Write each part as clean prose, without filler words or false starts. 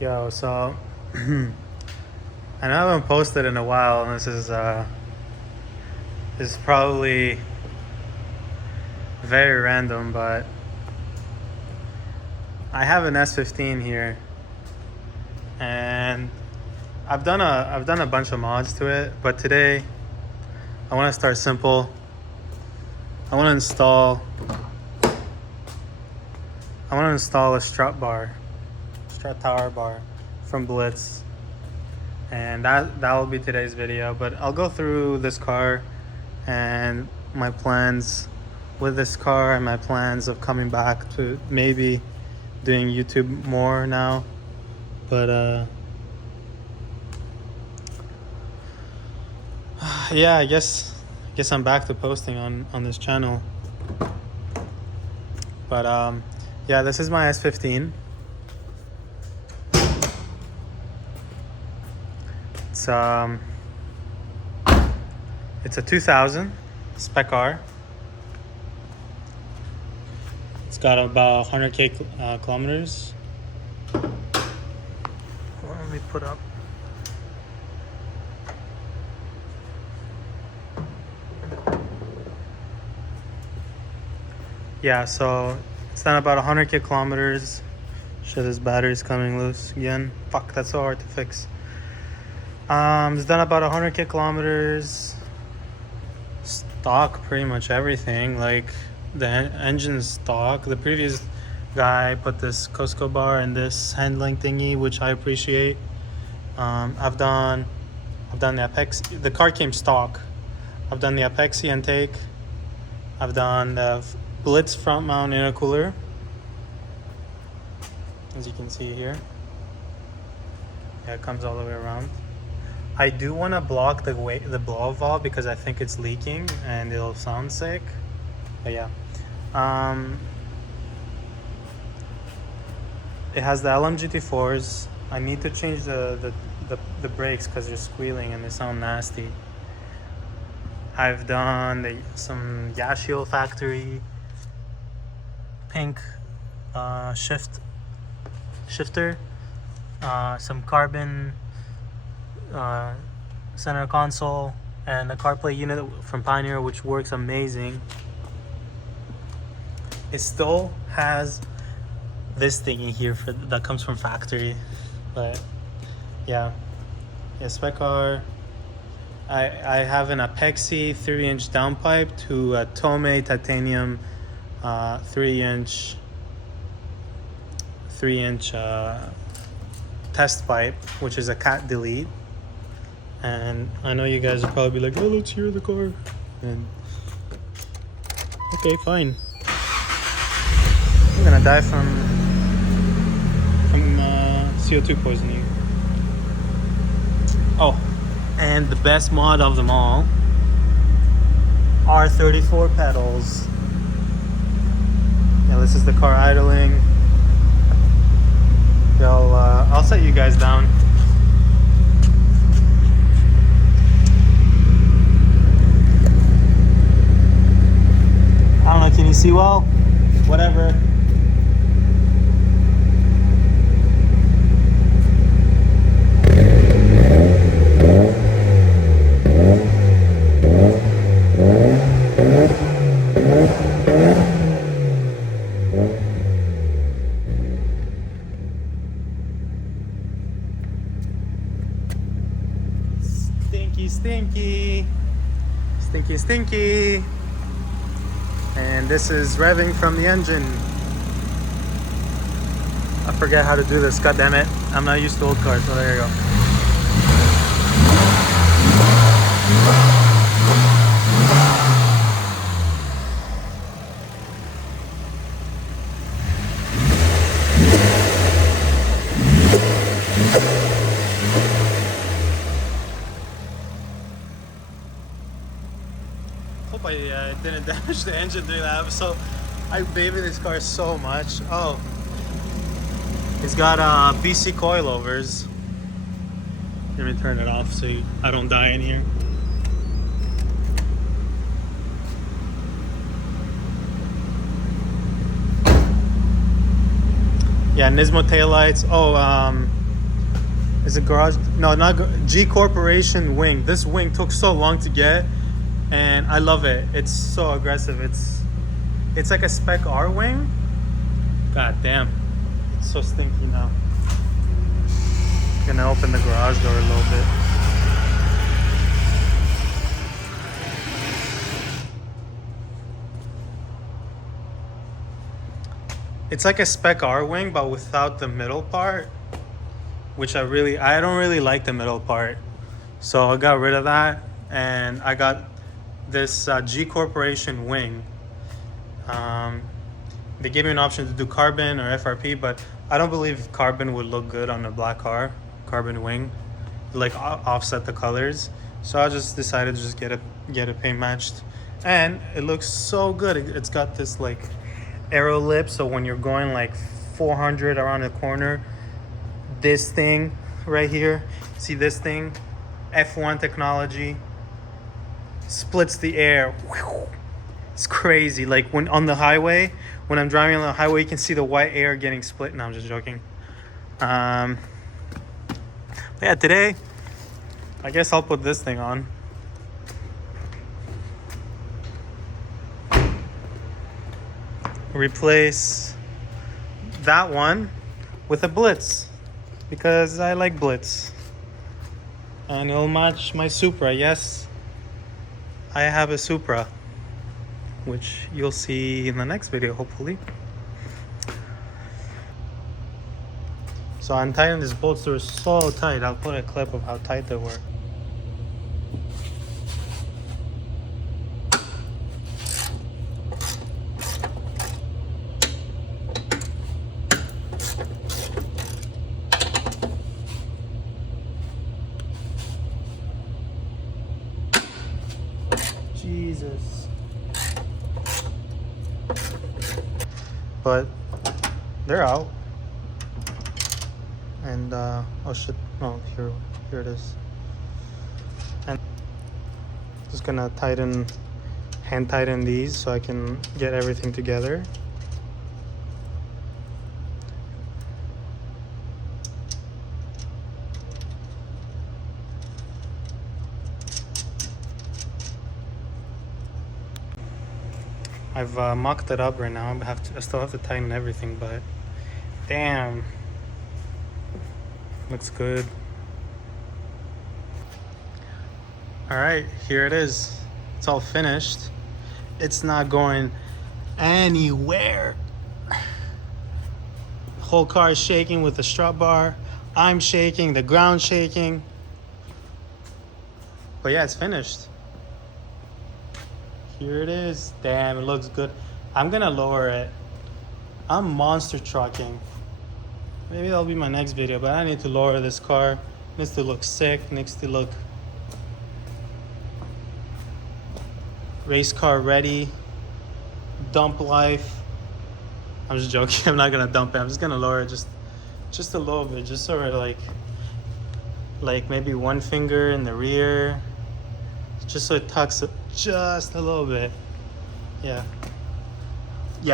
Yo, so I know I haven't posted in a while, and this is probably very random, but I have an S15 here, and I've done a bunch of mods to it, but today I want to start simple. I want to install a strut tower bar from Blitz, and that will be today's video. But I'll go through this car and my plans with this car and my plans of coming back to maybe doing YouTube more now. But yeah, I guess I'm back to posting on this channel. But yeah, this is my S15. It's a 2000 Spec car. It's got about 100k kilometers. Let me put up. Yeah, so it's done about 100k kilometers. Shit, this battery's coming loose again. Fuck, that's so hard to fix. It's done about 100k kilometers. Stock, pretty much everything. Like the engine's stock. The previous guy put this Costco bar and this handling thingy, which I appreciate. I've done the apex. The car came stock. I've done the apexi intake. I've done the Blitz front mount intercooler, as you can see here. Yeah, it comes all the way around. I do want to block the blow valve because I think it's leaking and it'll sound sick. But yeah, it has the LMGT4s. I need to change the brakes because they're squealing and they sound nasty. I've done some Yashio factory pink shifter, some carbon center console, and a CarPlay unit from Pioneer, which works amazing. It still has this thingy here that comes from factory, but yeah, Spec car. I have an Apexi 3-inch downpipe to a Tomei titanium 3-inch test pipe, which is a cat delete. And I know you guys will probably be like, oh, let's hear the car. And okay, fine. I'm gonna die from CO2 poisoning. Oh, and the best mod of them all are 34 pedals. Yeah, this is the car idling. I'll set you guys down. I don't know, can you see well? Whatever. Stinky. And this is revving from the engine. I forget how to do this, god damn it. I'm not used to old cars, so there you go. Hope I didn't damage the engine during that episode. I baby this car so much. Oh, it's got BC coilovers. Let me turn it off so I don't die in here. Yeah, Nismo taillights. Oh, Is it garage? No, not G Corporation wing. This wing took so long to get, and I love it. It's so aggressive. It's like a Spec R wing. God damn, it's so stinky now. Gonna open the garage door a little bit. It's like a Spec R wing, but without the middle part, which I don't really like the middle part. So I got rid of that, and I got this G Corporation wing. They gave me an option to do carbon or FRP, but I don't believe carbon would look good on a black car. Carbon wing, like offset the colors. So I just decided to just get it paint matched, and it looks so good. It's got this like arrow lip, so when you're going like 400 around the corner, this thing right here, see this thing, F1 technology, splits the air. It's crazy. Like when on the highway, when I'm driving on the highway, you can see the white air getting split. No, I'm just joking. Yeah, today I guess I'll put this thing on. Replace that one with a Blitz because I like Blitz, and it'll match my Supra. Yes, I have a Supra, which you'll see in the next video, hopefully. So I'm tightening these bolts. They're so tight. I'll put a clip of how tight they were. Jesus. But they're out. And oh shit, no, here it is. And just gonna hand tighten these so I can get everything together. I've mocked it up right now. I still have to tighten everything, but damn, looks good. All right, here it is. It's all finished. It's not going anywhere. The whole car is shaking with the strut bar. I'm shaking, the ground's shaking. But yeah, it's finished. Here it is. Damn, it looks good. I'm gonna lower it. I'm monster trucking. Maybe that'll be my next video, but I need to lower this car. It needs to look sick, needs to look race car ready. Dump life. I'm just joking. I'm not gonna dump it. I'm just gonna lower it just a little bit, just so we're like maybe one finger in the rear, just so it tucks it just a little bit. Yeah,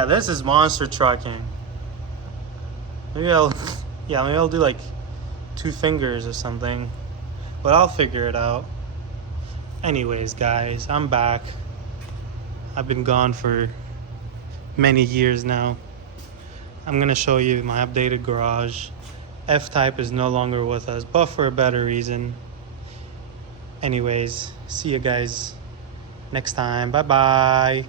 this is monster trucking. Maybe I'll do like 2 fingers or something, but I'll figure it out. Anyways, guys, I'm back. I've been gone for many years now. I'm gonna show you my updated garage. F-Type is no longer with us, but for a better reason. Anyways, see you guys next time. Bye bye.